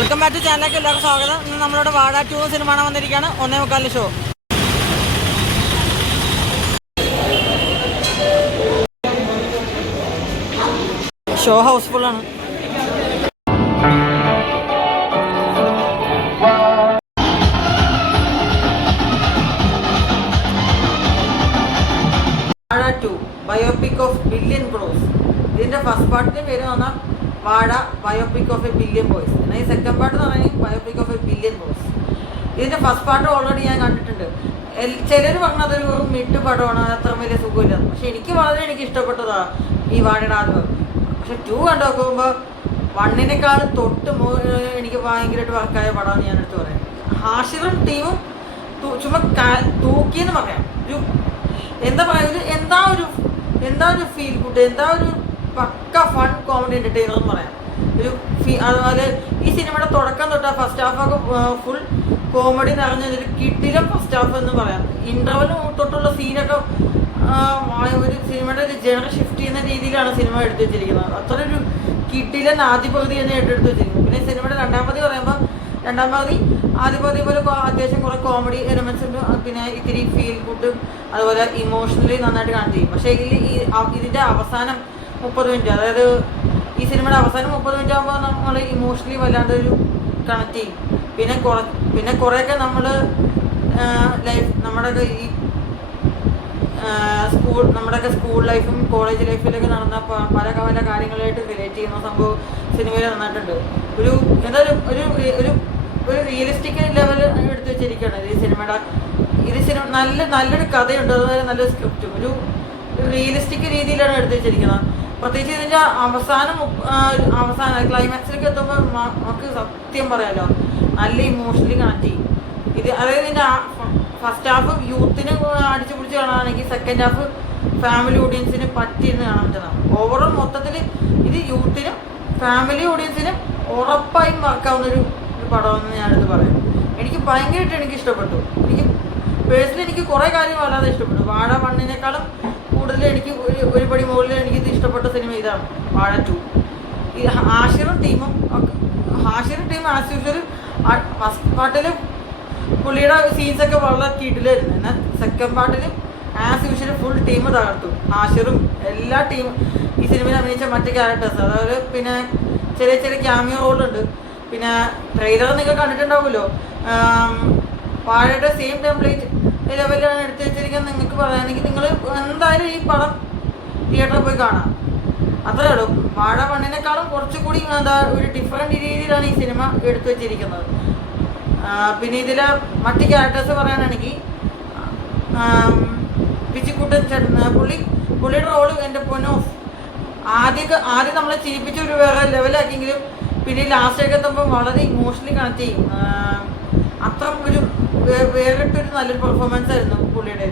Welcome back to ചാനലിലേക്ക് എല്ലാവർക്കും സ്വാഗതം. ഇന്ന് നമ്മളുടെ വാഴ 2 സിനിമ കാണാൻ വന്നിരിക്കുകയാണ്. 1:45 ഷോ. ഷോ ഹൗസ്ഫുള്ളാണ്. വാഴ 2 ബയോപിക് ഓഫ് ബില്യൺ ബ്രോസ്. ഇതിന്റെ ഫസ്റ്റ് പാർട്ടിന്റെ പേര് വന്നാൽ വാഴ biopic of A billion boys. എന്നാൽ ഈ സെക്കൻഡ് പാർട്ട് എന്ന് പറയുന്നത് biopic of A billion boys. ഇതിന്റെ ഫസ്റ്റ് പാർട്ട് ഓൾറെഡി ഞാൻ കണ്ടിട്ടുണ്ട്. ചിലർ പറഞ്ഞത് ഒരു മിഡ് പടമാണ്, അത്ര വലിയ സുഖമില്ല. പക്ഷെ എനിക്ക് ഇഷ്ടപ്പെട്ടതാ ഈ വാഴയുടെ ആദ്യം. പക്ഷെ 2 കണ്ടു നോക്കുമ്പോൾ 1-നേക്കാൾ തൊട്ട് എനിക്ക് ഭയങ്കരമായിട്ട് വർക്കായ പടമാണ് ഞാൻ എടുത്ത് പറയാം. ഹാഷിറും ടീമും ചുമ്മാ തൂക്കിയെന്ന് പറയാം. എന്താ പറയുക, എന്താ ഒരു ഫീൽ ഗുഡ്, എന്താ ഒരു പക്ക ഫൺ കോമഡി എൻ്റർടൈനർ എന്ന് പറയാം. അതുപോലെ ഈ സിനിമയുടെ തുടക്കം തൊട്ട് ഫസ്റ്റ് ഹാഫൊക്കെ ഫുൾ കോമഡി നിറഞ്ഞൊരു കിടിലം ഫസ്റ്റ് ഹാഫ് എന്ന് പറയാം. ഇൻ്റർവെൽ തൊട്ടുള്ള സീനൊക്കെ ഒരു സിനിമയുടെ ഒരു ജനറൽ ഷിഫ്റ്റ് ചെയ്യുന്ന രീതിയിലാണ് സിനിമ എടുത്തു വെച്ചിരിക്കുന്നത്. അത്ര ഒരു കിടിലൻ ആദ്യ പകുതി തന്നെ എടുത്തു വെച്ചിരിക്കുന്നത്. പിന്നെ സിനിമയുടെ രണ്ടാം പകുതി പറയുമ്പോൾ ആദ്യ പകുതി പോലെ അത്യാവശ്യം കുറേ കോമഡി എലമെൻറ്റ്സ് ഉണ്ട്. പിന്നെ ഇത്തിരി ഫീൽ ഗുഡും അതുപോലെ ഇമോഷണലി നന്നായിട്ട് കാണിച്ചു ചെയ്യും. പക്ഷേ ഇതിൻ്റെ അവസാനം 30 മിനിറ്റ്, അതായത് ഈ സിനിമയുടെ അവസാനം 30 മിനിറ്റ് ആകുമ്പോൾ നമ്മൾ ഇമോഷണലി വല്ലാണ്ട് ഒരു കണക്ട് ചെയ്യും. പിന്നെ കുറേയൊക്കെ നമ്മൾ നമ്മുടെയൊക്കെ ഈ നമ്മുടെയൊക്കെ സ്കൂൾ ലൈഫും കോളേജ് ലൈഫിലൊക്കെ നടന്ന പല കാര്യങ്ങളായിട്ട് റിലേറ്റ് ചെയ്യുന്ന സംഭവം സിനിമയിൽ നന്നായിട്ടുണ്ട്. ഒരു റിയലിസ്റ്റിക് ലെവൽ എടുത്ത് വെച്ചിരിക്കുകയാണ് ഈ സിനിമയുടെ. നല്ലൊരു കഥയുണ്ട്, അതുപോലെ നല്ലൊരു സ്ക്രിപ്റ്റും ഒരു റിയലിസ്റ്റിക് രീതിയിലാണ് എടുത്ത് വെച്ചിരിക്കുന്നത്. പ്രത്യേകിച്ച് ഇതിൻ്റെ അവസാനം ക്ലൈമാക്സിലേക്ക് എത്തുമ്പോൾ നമുക്ക് സത്യം പറയാലോ നല്ല ഇമോഷണലി കണക്ട് ചെയ്യും. അതായത് ഇതിൻ്റെ ഫസ്റ്റ് ഹാഫ് യൂത്തിന് അടിച്ചു പിടിച്ച് കാണുകയാണെങ്കിൽ സെക്കൻഡ് ഹാഫ് ഫാമിലി ഓഡിയൻസിന് പറ്റിയിരുന്ന് കാണാൻ പറ്റുന്നതാണ്. ഓവറോൾ മൊത്തത്തിൽ ഇത് യൂത്തിനും ഫാമിലി ഓഡിയൻസിനും ഉറപ്പായും വർക്കാവുന്നൊരു പടമെന്ന് ഞാനെടുത്ത് പറയാം. എനിക്ക് ഭയങ്കരമായിട്ട് ഇഷ്ടപ്പെട്ടു. പേഴ്സണലി കുറേ കാര്യങ്ങൾ വല്ലാതെ ഇഷ്ടപ്പെട്ടു. വാഴ 1-നേക്കാളും കൂടുതൽ എനിക്ക് ഒരു പടി മുകളിൽ എനിക്കിത് ഇഷ്ടപ്പെട്ട സിനിമ ഇതാണ് വാഴ 2. ഈ ഹാഷിറും ടീം ആസ് യൂഷ്വൽ ഫസ്റ്റ് പാർട്ടിൽ പുള്ളിയുടെ സീൻസൊക്കെ വളരെ കിടിലായിരുന്നു. എന്നാൽ സെക്കൻഡ് പാർട്ടിൽ ആസ് യൂഷ്വൽ ഫുൾ ടീം തകർത്തു. ഹാഷിറും എല്ലാ ടീമും ഈ സിനിമയിൽ അഭിനയിച്ച മറ്റ് ക്യാരക്ടേഴ്സ്, അതായത് പിന്നെ ചെറിയ ക്യാമിയോ റോളുണ്ട്. പിന്നെ ട്രെയിലർ നിങ്ങൾ കണ്ടിട്ടുണ്ടാവുമല്ലോ. വാഴയുടെ സെയിം ടെംപ്ലേറ്റ് ലെവലിലാണ് എടുത്തു വെച്ചിരിക്കുന്നത്. നിങ്ങൾക്ക് പറയുകയാണെങ്കിൽ നിങ്ങൾ എന്തായാലും ഈ പടം തിയേറ്ററിൽ പോയി കാണാം. അത്രേ ഉള്ളൂ. വാഴ 1-നേക്കാളും കുറച്ചുകൂടി ഒരു ഡിഫറെൻറ്റ് രീതിയിലാണ് ഈ സിനിമ എടുത്തു വെച്ചിരിക്കുന്നത്. പിന്നെ ഇതിലെ മറ്റ് ക്യാരക്ടേഴ്സ് പറയാനാണെങ്കിൽ പിച്ചിക്കുട്ടൻ ചേട്ടൻ പുള്ളിയുടെ റോള് എൻ്റെ പൊന്നോ ആദ്യം നമ്മളെ ചിരിപ്പിച്ച ഒരു വേറെ ലെവലാക്കിയെങ്കിലും പിന്നെ ലാസ്റ്റൊക്കെ എത്തുമ്പോൾ വളരെ ഇമോഷണലി കണക്ട് ചെയ്യും. അത്ര ഒരു വേറിട്ടൊരു നല്ലൊരു പെർഫോമൻസ് ആയിരുന്നു പുള്ളിയുടെ.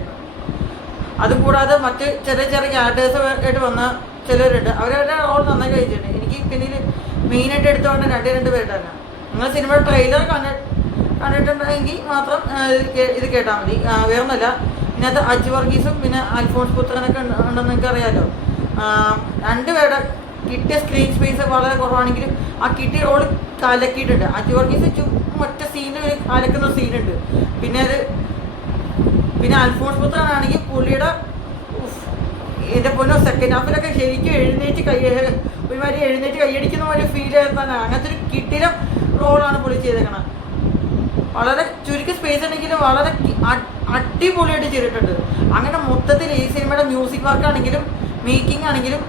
അതുകൂടാതെ മറ്റ് ചെറിയ ക്യാരക്ടേഴ്സ് ആയിട്ട് വന്ന ചിലരുണ്ട്. അവരവരുടെ റോൾ നന്നായി കഴിച്ചിട്ടുണ്ട്. എനിക്ക് പിന്നിൽ മെയിനായിട്ട് എടുത്തുകൊണ്ട് രണ്ട് പേരുണ്ടായിരുന്നു. നിങ്ങൾ സിനിമയുടെ ട്രെയിലർ കണ്ടിട്ടുണ്ടെങ്കിൽ മാത്രം ഇത് കേട്ടാൽ മതി. വേറൊന്നുമല്ല, ഇതിനകത്ത് അജു വർഗീസും പിന്നെ അൽഫോൺസ് പുത്രനൊക്കെ ഉണ്ടെന്ന് നിങ്ങൾക്ക് അറിയാമല്ലോ. രണ്ടുപേരുടെ കിട്ടിയ സ്ക്രീൻ സ്പേസ് വളരെ കുറവാണെങ്കിലും ആ കിട്ടിയ റോള് കലക്കിയിട്ടുണ്ട്. അജു വർഗീസ് ഒറ്റ സീനിൽ കലക്കുന്ന സീനുണ്ട്. പിന്നെ അൽഫോൺസ് പുത്രനാണെങ്കിൽ പുള്ളിയുടെ എൻ്റെ പൊന്നോ സെക്കൻഡ് ഹാഫിലൊക്കെ ശരിക്കും എഴുന്നേറ്റ് കൈയടിക്കുന്ന പോലെ ഫീൽ ചെയ്യുന്നതാണ്. അങ്ങനത്തെ ഒരു കിട്ടിലും റോളാണ് പുള്ളി ചെയ്തേക്കണം. വളരെ ചുരുക്കി സ്പേസ് ഉണ്ടെങ്കിലും വളരെ അടിപൊളിയായിട്ട് ചെയ്തിട്ടുണ്ട്. അങ്ങനെ മൊത്തത്തിൽ ഈ സിനിമയുടെ മ്യൂസിക് വർക്കാണെങ്കിലും മേക്കിംഗ് ആണെങ്കിലും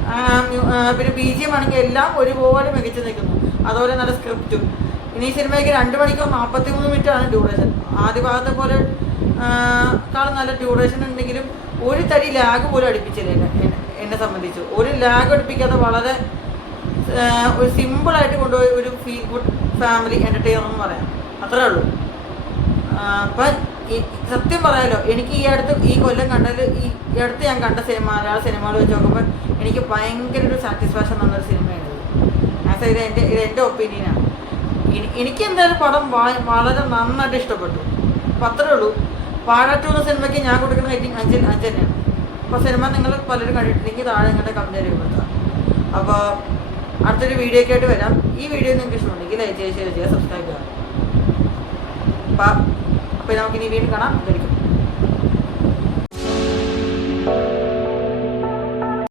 പിന്നെ BGM ആണെങ്കിലും എല്ലാം ഒരുപോലെ മികച്ചു നിൽക്കുന്നു. അതുപോലെ നല്ല സ്ക്രിപ്റ്റും. ഇനി ഈ സിനിമയ്ക്ക് 2 മണിക്കൂർ 43 മിനിറ്റാണ് ഡ്യൂറേഷൻ. ആദ്യ ഭാഗത്തെ പോലെ ക്കാളും നല്ല ഡ്യൂറേഷൻ ഉണ്ടെങ്കിലും ഒരു തരി ലാഗ് പോലും അടുപ്പിച്ചില്ല. എന്നെ സംബന്ധിച്ച് ഒരു ലാഗ് അടുപ്പിക്കാതെ വളരെ ഒരു സിമ്പിളായിട്ട് കൊണ്ടുപോയി ഒരു ഫീൽ ഗുഡ് ഫാമിലി എൻ്റർടൈനർ എന്ന് പറയാം. അത്രേ ഉള്ളൂ. അപ്പം സത്യം പറയാലോ, എനിക്ക് ഈ കൊല്ലം ഈ അടുത്ത് ഞാൻ കണ്ട മലയാള സിനിമകൾ വെച്ച് നോക്കുമ്പോൾ എനിക്ക് ഭയങ്കര ഒരു സാറ്റിസ്ഫാക്ഷൻ തന്നൊരു സിനിമയാണ് ഇത് എൻ്റെ ഒപ്പീനിയനാണ്. എനിക്ക് എന്തായാലും പടം വളരെ നന്നായിട്ട് ഇഷ്ടപ്പെട്ടു. അപ്പം അത്രേ ഉള്ളൂ. വാഴ 2 എന്ന സിനിമയ്ക്ക് ഞാൻ കൊടുക്കുന്ന റേറ്റിംഗ് 5 തന്നെയാണ്. അപ്പോൾ സിനിമ നിങ്ങൾ പലരും കണ്ടിട്ടുണ്ടെങ്കിൽ താഴെ നിങ്ങളുടെ കമൻറ്റ് രേഖപ്പെടുത്തുക. അപ്പോൾ അടുത്തൊരു വീഡിയോ ഒക്കെ ആയിട്ട് വരാം. ഈ വീഡിയോ നിങ്ങൾക്ക് ഇഷ്ടമുണ്ടെങ്കിൽ ലൈക്ക് ചെയ്യുക, ഷെയർ ചെയ്യുക, സബ്സ്ക്രൈബ് ചെയ്യുക. അപ്പോൾ നമുക്കിനി വീണ്ടും കാണാം.